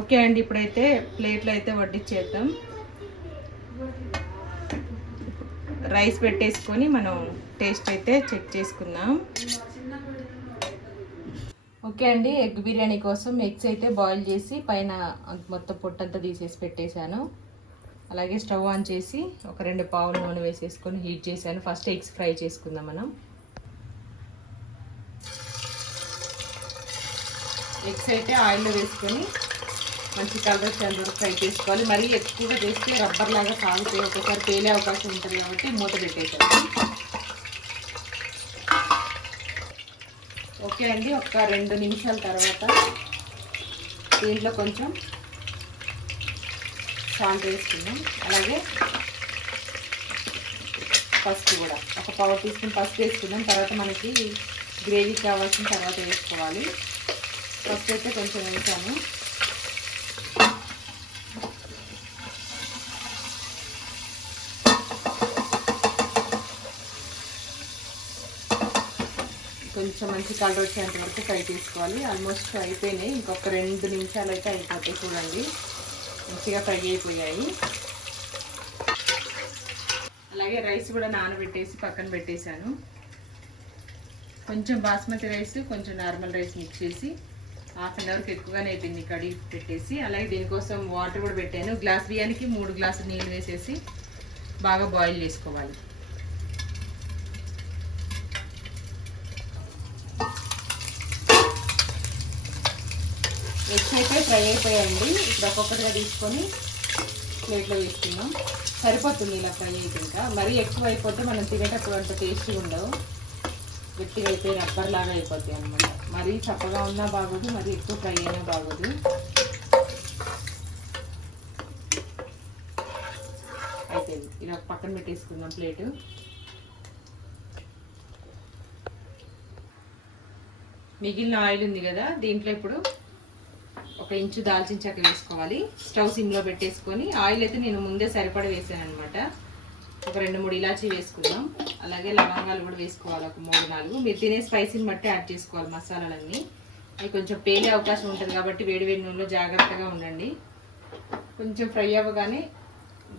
Okay అండి ఇప్పుడైతే ప్లేట్లు అయితే వడ్డించేద్దాం రైస్ పెట్టేసుకొని మనం టేస్ట్ అయితే చెక్ చేసుకుందాం. ఓకే అండి ఎగ్ బిర్యానీ కోసం ఎగ్స్ అయితే బాయిల్ చేసి పైన మొత్తం పొట్టంతా తీసేసి పెట్టేశాను. అలాగే స్టవ్ ఆన్ చేసి ఒక రెండు పావులు నూనె వేసేసుకొని హీట్ చేశాను. ఫస్ట్ ఎగ్స్ ఫ్రై చేసుకుందాం మనం. ఎగ్స్ అయితే ఆయిల్లో వేసుకొని మంచి కలర్ వచ్చేంత వరకు ఫ్రై చేసుకోవాలి. మరీ ఎక్కువగా చేస్తే రబ్బర్ లాగా సాగుతాయి ఒకసారి పేలే అవకాశం ఉంటుంది కాబట్టి మూత పెట్టేసాను ఓకే అండి ఒక రెండు నిమిషాల తర్వాత దీంట్లో కొంచెం సాల్ట్ వేసుకుందాం. అలాగే పసుపు కూడా. ఒక పావు టీ స్పూన్ పసుపు వేసుకుందాం. తర్వాత మనకి గ్రేవీ కావాల్సిన తర్వాత వేసుకోవాలి. పసుపు అయితే కొంచెం వేసాను. కొంచెం మంచి కలర్ వచ్చేంత వరకు ఫ్రై చేసుకోవాలి. ఆల్మోస్ట్ అయిపోయినాయి. ఇంకొక రెండు నిమిషాలు అయితే అయిపోతాయి చూడండి. మంచిగా ఫ్రై అయిపోయాయి. అలాగే రైస్ కూడా నానబెట్టేసి పక్కన పెట్టేశాను. కొంచెం బాస్మతి రైస్ కొంచెం నార్మల్ రైస్ మిక్స్ చేసి హాఫ్ అన్ అవర్కి ఎక్కువగానే అయిపోయింది కడిగి పెట్టేసి. అలాగే దీనికోసం వాటర్ కూడా పెట్టాను. గ్లాస్ బియ్యానికి మూడు గ్లాసులు నీళ్ళు వేసేసి బాగా బాయిల్ చేసుకోవాలి. ఎగ్స్ అయితే ఫ్రై అయిపోయాయండి. ఇప్పుడు ఒక్కొక్కటిగా తీసుకొని ప్లేట్లో వేసుకున్నాం సరిపోతుంది ఇలా ఫ్రై అయితే ఇంకా. మరీ ఎక్కువ అయిపోతే మనం తినేటప్పుడు అంత టేస్ట్గా ఉండవు. గట్టిగా అయితే రబ్బర్ లాగా అయిపోతాయి అనమాట మరీ చప్పగా ఉన్నా బాగోదు మరీ ఎక్కువ ఫ్రై అయినా బాగోదు. అయితే ఇలా పక్కన పెట్టేసుకుందాం ప్లేటు. మిగిలిన ఆయిల్ ఉంది కదా దీంట్లో ఇప్పుడు ఇంచు దాల్చిన చెక్క వేసుకోవాలి. స్టవ్ సిమ్లో పెట్టేసుకొని ఆయిల్ అయితే నేను ముందే సరిపడ వేసాను అనమాట ఒక రెండు మూడు ఇలాచీ వేసుకుందాం. అలాగే లవంగాలు కూడా వేసుకోవాలి ఒక మూడు నాలుగు. మీరు తినే స్పైసీని బట్టి యాడ్ చేసుకోవాలి మసాలాలన్నీ. అవి కొంచెం పేలే అవకాశం ఉంటుంది కాబట్టి వేడి వేడి నూనెలో జాగ్రత్తగా ఉండండి. కొంచెం ఫ్రై అవ్వగానే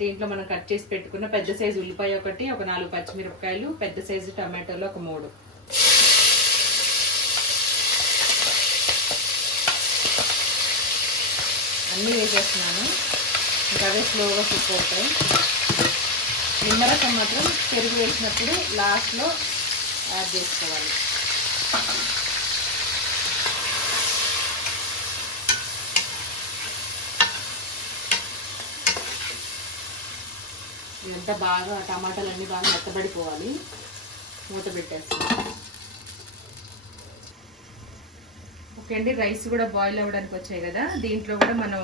దీంట్లో మనం కట్ చేసి పెట్టుకున్న పెద్ద సైజు ఉల్లిపాయ ఒకటి ఒక నాలుగు పచ్చిమిరపకాయలు పెద్ద సైజు టమాటోలు ఒక మూడు. అన్నీ వేసేస్తున్నాను. ఇంకా అవే స్లోగా కుక్ అవుతాయి. నిమ్మరసం మాత్రం పెరుగు వేసినప్పుడు లాస్ట్లో యాడ్ చేసుకోవాలి. ఇదంతా బాగా టమాటాలు అన్నీ బాగా మెత్తబడిపోవాలి. మూత పెట్టేస్తాను ఓకే అండి రైస్ కూడా బాయిల్ అవ్వడానికి వచ్చాయి కదా దీంట్లో కూడా మనం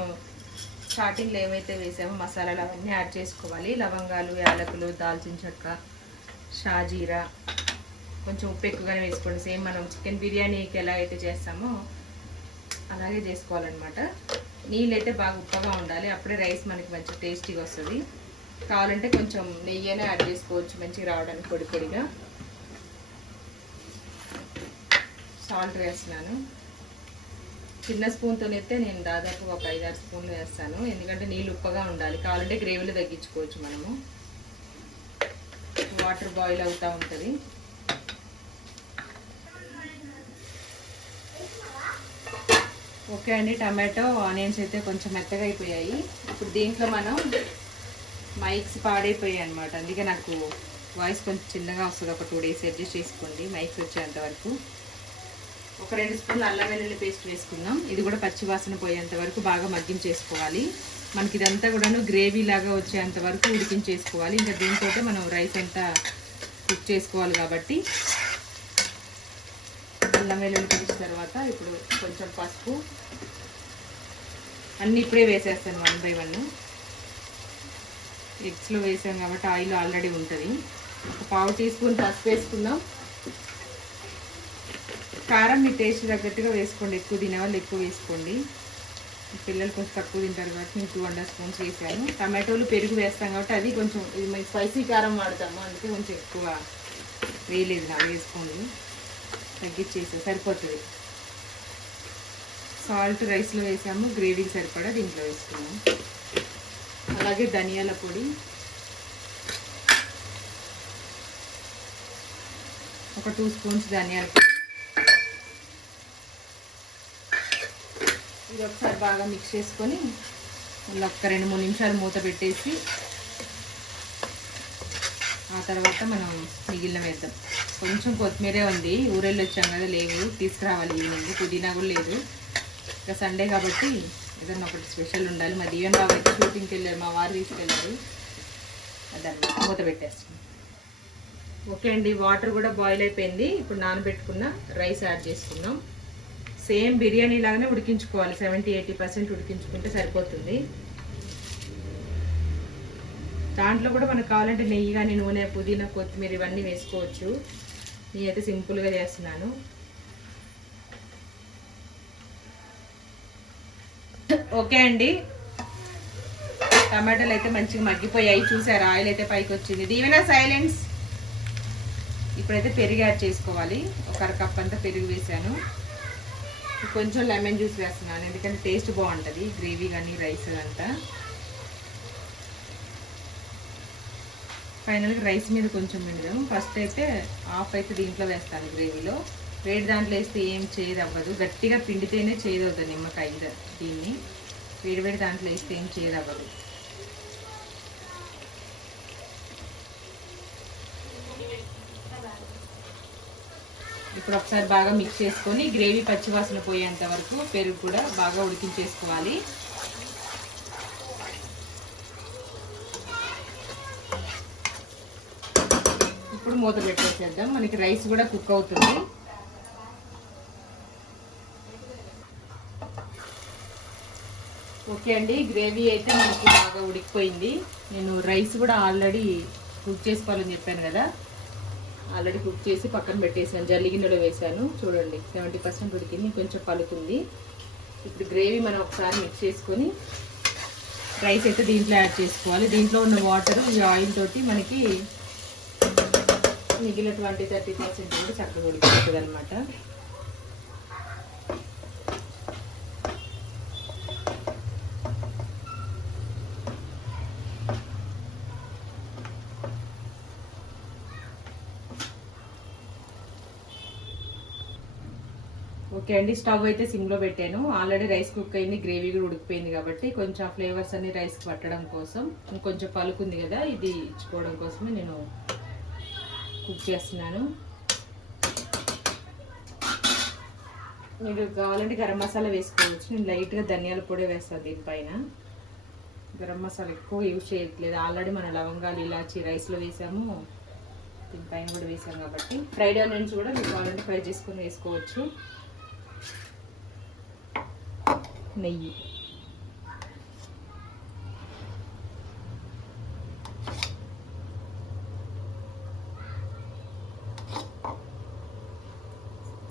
స్టార్టింగ్లో ఏమైతే వేసామో మసాలాలు అవన్నీ యాడ్ చేసుకోవాలి. లవంగాలు యాలకులు దాల్చిన చెక్క షాజీరా కొంచెం ఉప్పు ఎక్కువగానే వేసుకోండి. సేమ్ మనం చికెన్ బిర్యానీకి ఎలా అయితే చేస్తామో అలాగే చేసుకోవాలన్నమాట. నీళ్ళు అయితే బాగా ఉప్పగా ఉండాలి. అప్పుడే రైస్ మనకి మంచి టేస్టీగా వస్తుంది. కావాలంటే కొంచెం నెయ్యి అయినా యాడ్ చేసుకోవచ్చు మంచిగా రావడానికి పొడి పొడిగా. సాల్ట్ వేస్తున్నాను. చిన్న స్పూన్తో అయితే నేను దాదాపు ఒక ఐదారు స్పూన్లు వేస్తాను. ఎందుకంటే నీళ్ళు ఉప్పగా ఉండాలి. కావాలంటే గ్రేవీలు తగ్గించుకోవచ్చు మనము. వాటర్ బాయిల్ అవుతూ ఉంటుంది. ఓకే అండి టమాటో ఆనియన్స్ అయితే కొంచెం మెత్తగా అయిపోయాయి. ఇప్పుడు దీంట్లో మనం మైక్స్ పాడైపోయాయి అనమాట అందుకే నాకు వాయిస్ కొంచెం చిన్నగా వస్తుంది. ఒక టూ డేస్ అడ్జస్ట్ చేసుకోండి. మైక్స్ వచ్చేంత వరకు. ఒక రెండు స్పూన్లు అల్లం వెల్లుల్లి పేస్ట్ వేసుకుందాం. ఇది కూడా పచ్చి వాసన పోయేంత వరకు బాగా మగ్గించేసుకోవాలి మనకి ఇదంతా కూడాను గ్రేవీ లాగా వచ్చేంత వరకు ఉడికించేసుకోవాలి. ఇంకా దీంతో మనం రైస్ అంతా కుక్ చేసుకోవాలి కాబట్టి. అల్లం వెల్లుల్లి పేస్ట్ తర్వాత ఇప్పుడు కొంచెం పసుపు. అన్నీ ఇప్పుడే వేసేస్తాను వన్ బై వన్. ఎగ్స్లో వేసాం కాబట్టి ఆయిల్ ఆల్రెడీ ఉంటుంది. ఒక పావు టీ స్పూన్ పసుపు వేసుకుందాం. కారం మీ టేస్ట్ తగ్గట్టుగా వేసుకోండి. ఎక్కువ తినేవాళ్ళు ఎక్కువ వేసుకోండి. పిల్లలు కొంచెం తక్కువ తింటారు కాబట్టి నేను టూ అండర్ స్పూన్స్ వేసాను. టమాటోలు పెరుగు వేస్తాం కాబట్టి అది కొంచెం ఇది స్పైసీ కారం వాడతాము. అందుకే కొంచెం ఎక్కువ వేయలేదు నా వేసుకోండి. తగ్గించేసా సరిపోతుంది. సాల్ట్ రైస్లో వేసాము గ్రేవీకి సరిపడా దీంట్లో వేసుకున్నాము అలాగే ధనియాల పొడి. ఒక టూ స్పూన్స్ ధనియాల పొడి. ఇది ఒకసారి బాగా మిక్స్ చేసుకొని మళ్ళీ ఒక్క రెండు మూడు నిమిషాలు మూత పెట్టేసి ఆ తర్వాత మనం మిగిలిన వేద్దాం. కొంచెం కొత్తిమీరే ఉంది. ఊరెళ్ళి వచ్చాం కదా లేవు. తీసుకురావాలి. ఈవినింగ్ పుదీనా కూడా లేదు. ఇంకా సండే కాబట్టి ఏదన్నా ఒకటి స్పెషల్ ఉండాలి. మా దీవెన్ బాబు అయితే షూటింగ్కి వెళ్ళారు. మా వారు తీసుకెళ్ళారు. అదన్నమాట మూత పెట్టేస్తాం. ఓకే అండి. వాటర్ కూడా బాయిల్ అయిపోయింది. ఇప్పుడు నానబెట్టుకున్న రైస్ యాడ్ చేసుకున్నాం సేమ్ బిర్యానీ లాగానే ఉడికించుకోవాలి. సెవెంటీ ఎయిటీ పర్సెంట్ ఉడికించుకుంటే సరిపోతుంది. దాంట్లో కూడా మనకు కావాలంటే నెయ్యి కానీ నూనె పుదీనా కొత్తిమీర ఇవన్నీ వేసుకోవచ్చు. నేనైతే సింపుల్గా చేస్తున్నాను. ఓకే అండి. టమాటాలు అయితే మంచిగా మగ్గిపోయాయి. చూసారు? ఆయిల్ అయితే పైకి వచ్చింది. దీవెనా సైలెన్స్. ఇప్పుడైతే పెరుగు యాడ్ చేసుకోవాలి. ఒక అరకప్ అంతా పెరుగు వేసాను కొంచెం లెమన్ జ్యూస్ వేస్తున్నాను ఎందుకంటే టేస్ట్ బాగుంటుంది. గ్రేవీ కానీ రైస్ అంతా ఫైనల్గా రైస్ మీద కొంచెం పిండుదాం ఫస్ట్ అయితే హాఫ్ అయితే దీంట్లో వేస్తాను గ్రేవీలో. వేడి దాంట్లో వేస్తే ఏం చేయదు అవ్వదు గట్టిగా పిండితేనే చేయదు అవుతుంది నిమ్మకాయ దీన్ని. వేడి వేడి దాంట్లో వేస్తే ఏం చేయదు అవ్వదు ఇప్పుడు ఒకసారి బాగా మిక్స్ చేసుకొని గ్రేవీ పచ్చివాసన పోయేంత వరకు పెరుగు కూడా బాగా ఉడికించేసుకోవాలి. ఇప్పుడు మూత పెట్టేసేద్దాం. మనకి రైస్ కూడా కుక్ అవుతుంది. ఓకే అండి గ్రేవీ అయితే మనకి బాగా ఉడికిపోయింది. నేను రైస్ కూడా ఆల్రెడీ కుక్ చేసుకోవాలని చెప్పాను కదా. ఆల్రెడీ కుక్ చేసి పక్కన పెట్టేసాను. జల్లి గిన్నెలో వేసాను చూడండి సెవెంటీ పర్సెంట్ ఉడికింది కొంచెం పలుకుంది. ఇప్పుడు గ్రేవీ మనం ఒకసారి మిక్స్ చేసుకొని రైస్ అయితే దీంట్లో యాడ్ చేసుకోవాలి. దీంట్లో ఉన్న వాటర్ ఈ ఆయిల్ తోటి మనకి మిగిలిన ట్వంటీ థర్టీ పర్సెంట్ కూడా చక్కగా ఉడికిపోతుంది అనమాట ఓకే అండి స్టవ్ అయితే సిమ్లో పెట్టాను. ఆల్రెడీ రైస్ కుక్ అయింది గ్రేవీ కూడా ఉడికిపోయింది కాబట్టి కొంచెం ఆ ఫ్లేవర్స్ అన్ని రైస్కి పట్టడం కోసం. కొంచెం పలుకుంది కదా ఇది ఇచ్చుకోవడం కోసమే నేను కుక్ చేస్తున్నాను. మీరు కావాలంటే గరం మసాలా వేసుకోవచ్చు. నేను లైట్గా ధనియాల పొడి వేస్తాను దీనిపైన. గరం మసాలా ఎక్కువ యూజ్ చేయట్లేదు. ఆల్రెడీ మన లవంగాలు ఇలాచి రైస్లో వేసాము. దీనిపైన కూడా వేసాం కాబట్టి. ఫ్రైడ్ ఆనియన్స్ కూడా మీరు కావాలంటే ఫ్రై చేసుకొని వేసుకోవచ్చు. నెయ్యి.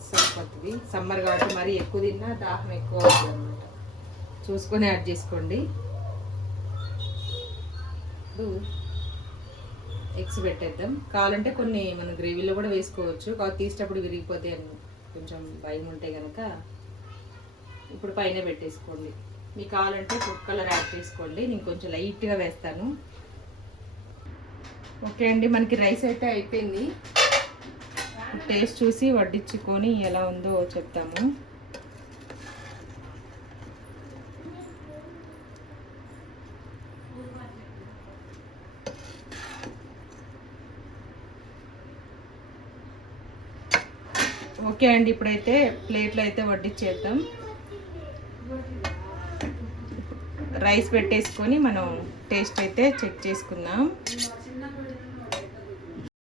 సరిపోతుంది. సమ్మర్ కాబట్టి మరి ఎక్కువ తిన్నా దాహం ఎక్కువ అవుతుంది అనమాట చూసుకొని యాడ్ చేసుకోండి. ఇప్పుడు ఎగ్స్ పెట్టేద్దాం. కావాలంటే కొన్ని మనం గ్రేవీలో కూడా వేసుకోవచ్చు. కావాలి తీసేటప్పుడు విరిగిపోతే కొంచెం భయం ఉంటే కనుక ఇప్పుడు పైన పెట్టేసుకోండి. మీకు కావాలంటే ఫుడ్ కలర్ యాడ్ చేసుకోండి. నేను కొంచెం లైట్గా వేస్తాను. ఓకే అండి మనకి రైస్ అయితే అయిపోయింది. టేస్ట్ చూసి వడ్డించుకొని ఎలా ఉందో చెప్తాము. ఓకే అండి ఇప్పుడైతే ప్లేట్లో అయితే వడ్డించేద్దాం. రైస్ పెట్టేసుకొని మనం టేస్ట్ అయితే చెక్ చేసుకుందాం.